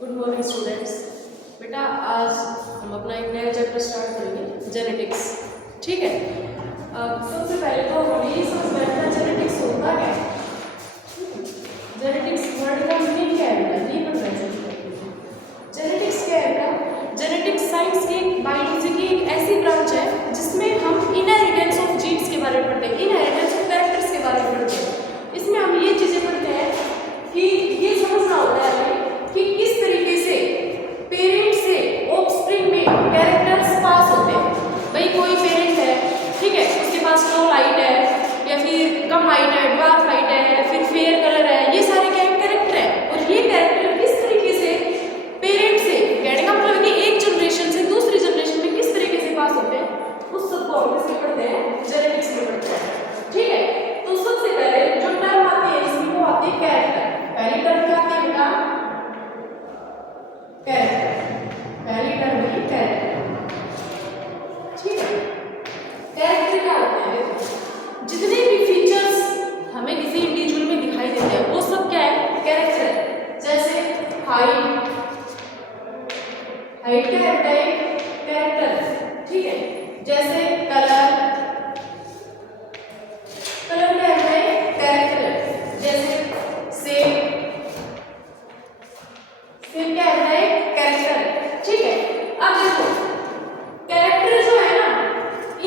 Good morning students. बेटा आज हम अपना एक नया चैप्टर स्टार्ट करेंगे, जेनेटिक्स। ठीक है। सबसे पहले तो हमें ये समझ में आना जेनेटिक्स होता क्या है। जेनेटिक्स वर्ड का मीनिंग क्या है बेटा, ये पता है। जेनेटिक्स क्या है बेटा? जेनेटिक्स साइंस की, बायोलॉजी की एक ऐसी ब्रांच है जिसमें हम इनहेरिटेंस ऑफ जीन्स के बारे में पढ़ते हैं, इनहेरिटेंस ऑफ कैरेक्टर्स के बारे में पढ़ते हैं। इसमें हम ये चीजें पढ़ते हैं कि ये समझना होता है हमें कि किस तरीके से पेरेंट से ऑफस्प्रिंग में कैरेक्टर्स पास होते हैं। भाई कोई पेरेंट है, ठीक है, उसके पास टॉल हाइट है या फिर कम हाइट है, ड्वार्फ हाइट है या फिर फेयर कलर है, ये सारे क्या कैरेक्टर है। और ये कैरेक्टर किस तरीके से पेरेंट से, कहने का मतलब कि एक जनरेशन से दूसरी जनरेशन में किस तरीके से पास होते हैं, उस सबको हम किसमें पढ़ते हैं, जेनेटिक्स में पढ़ते हैं। ठीक है। तो सबसे पहले जो टर्म आती है इसमें वो आती है कैरेक्टर। पहली टर्म क्या आती है बेटा? कैरेक्टर। पहली टर्म है कैरेक्टर। ठीक है। कैरेक्टर क्या होते हैं? जितने भी फीचर्स हमें किसी इंडिविजुअल में दिखाई देते हैं वो सब क्या है, कैरेक्टर है। जैसे हाइट, हाइट क्या है, कैरेक्टर। ठीक है। जैसे कलर, कलर क्या है, कैरेक्टर। जैसे शेप, शेप क्या है, कैरेक्टर। ठीक है। अब देखो कैरेक्टर जो है ना,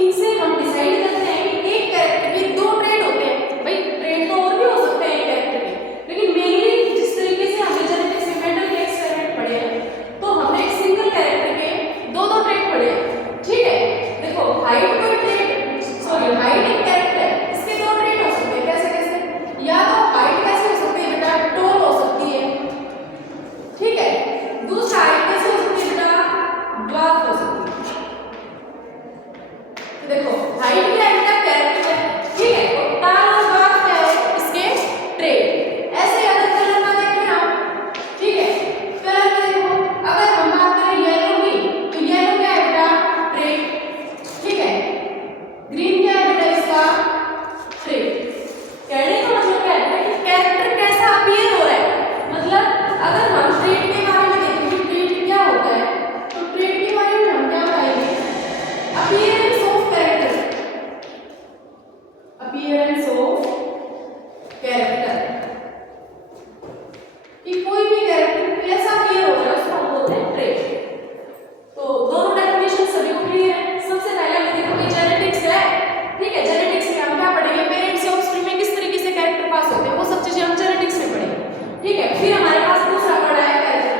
इनसे हम डिसाइड करते हैं कि एक कैरेक्टर के दो ट्रेड होते हैं। भाई ट्रेड तो और भी हो सकते हैं एक कैरेक्टर के, लेकिन मेनली जिस तरीके से हमने जेनेटिक्स में मेंडल के एक्सपेरिमेंट पढ़े हैं तो हमने एक सिंगल कैरेक्टर के दो दो ट्रेड पढ़े हैं। ठीक है। देखो हाइट कोई ट्रेड, सॉरी हाइट एक कैरेक्टर है, इसके दो ट्रेड हो सकते हैं। कैसे कैसे? या तो हाइट कैसे हो सकती है बेटा, टॉल हो सकती है। ठीक है। दूसरा हाइट कैसे हो सकती है बेटा, ड्वार्फ हो सकती है। देखो हाइट क्या है बेटा, कैरेक्टर है। ठीक है। और टाल और ड्वार्फ क्या है, इसके ट्रेड। ऐसे अगर कलर में देखें हम, ठीक है, कलर में देखो अगर हम बात करें येलो की तो येलो क्या है बेटा, ट्रेड। ठीक है। ग्रीन क्या है बेटा, इसका ट्रेड। कहने का मतलब क्या है कि कैरेक्टर कैसा अपीयर हो रहा है। मतलब अगर हम ट्रेड के बारे में देखें कि ट्रेड क्या होता है, तो ट्रेड के बारे में हम क्या बताएंगे, appearance of character. Appearance of character, कि कोई भी कैरेक्टर कैसा अपीयर हो रहा है उसको हम बोलते हैं ट्रेड। तो दोनों डेफिनेशन सभी को क्लियर है। सबसे पहले हम देखो कि जेनेटिक्स है। ठीक है। जेनेटिक्स में हम क्या पढ़ेंगे, पेरेंट्स से ऑफस्प्रिंग में किस तरीके से कैरेक्टर पास होते हैं, वो सब चीजें हम जेनेटिक्स में पढ़ेंगे। ठीक है। फिर हमारे पास दूसरा वर्ड है कैरेक्टर।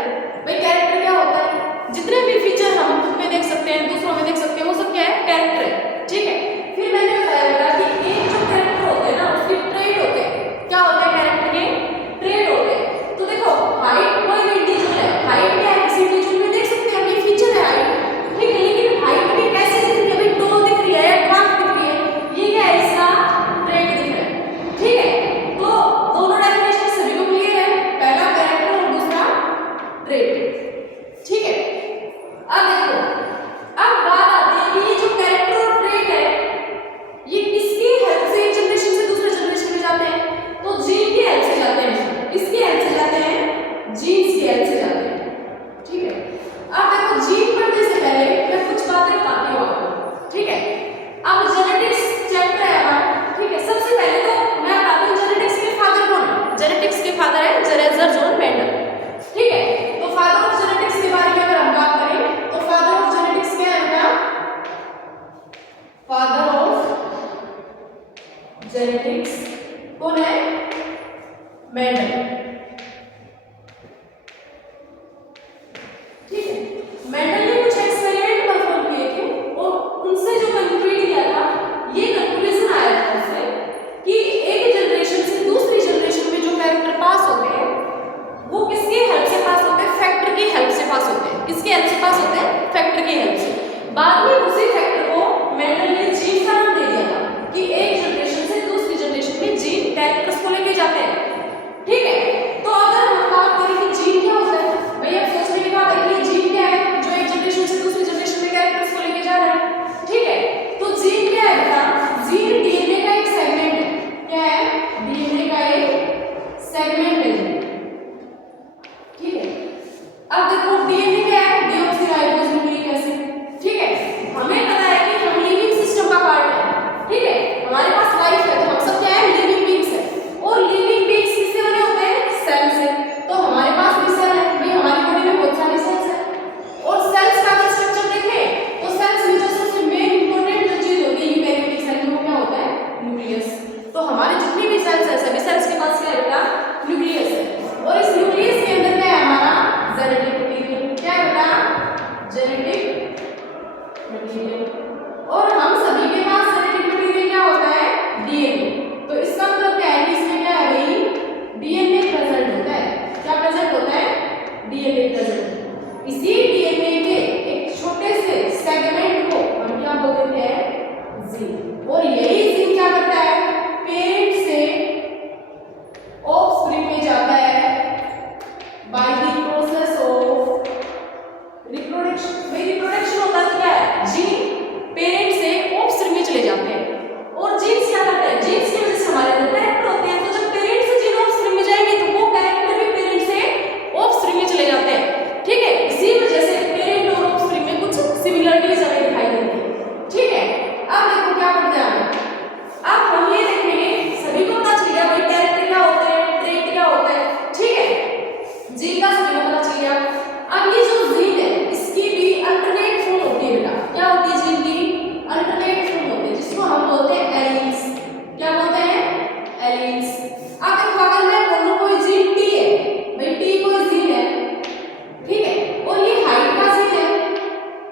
भाई कैरेक्टर क्या होता है, जितने भी फीचर हम खुद में देख सकते हैं, दूसरों में देख सकते हैं, वो सब क्या है, कैरेक्टर है। ठीक है। फिर मैंने बताया बेटा कि एक जो कैरेक्टर होते हैं ना उसके ट्रेड होते हैं। क्या होते हैं कैरेक्टर के, ट्रेड होते हैं। तो देखो हाइट कोई भी इंडिविजुअल है, हाइट क्या है, किसी इंडिविजुअल में देख सकते हैं, ये फीचर है हाइट। ठीक है। लेकिन हाइट भी कैसे दिख रही है, भाई टॉल दिख रही है या ड्वार्फ दिख रही है, ये क्या है, इसका ट्रेड दिख रहा है। ठीक है। तो दोनों डेफिनेशन सभी को क्लियर है, पहला कैरेक्टर और दूसरा ट्रेड। ठीक है। अब देखो, अब बात आती है कि ये जो कैरेक्टर और ट्रेट है ये किसकी हेल्प से एक जनरेशन से दूसरे जनरेशन में जाते हैं, तो जीन की हेल्प से जाते हैं। किसकी हेल्प से जाते हैं, जीन्स की हेल्प से जाते हैं। ठीक है। अब देखो जीन पढ़ने से पहले मैं कुछ बातें बताती हूँ आपको। ठीक है। अब जेनेटिक्स चैप्टर है हमारा। ठीक है। सबसे पहले तो मैं बताती हूँ जेनेटिक्स के फादर कौन है। जेनेटिक्स के फादर है जेरेजर जॉन मेंडल। ठीक है। तो फादर ऑफ जेनेटिक्स के बारे में अगर हम बात करें तो फादर ऑफ जेनेटिक्स क्या है बेटा, फादर ऑफ जेनेटिक्स कौन है, मेंडल।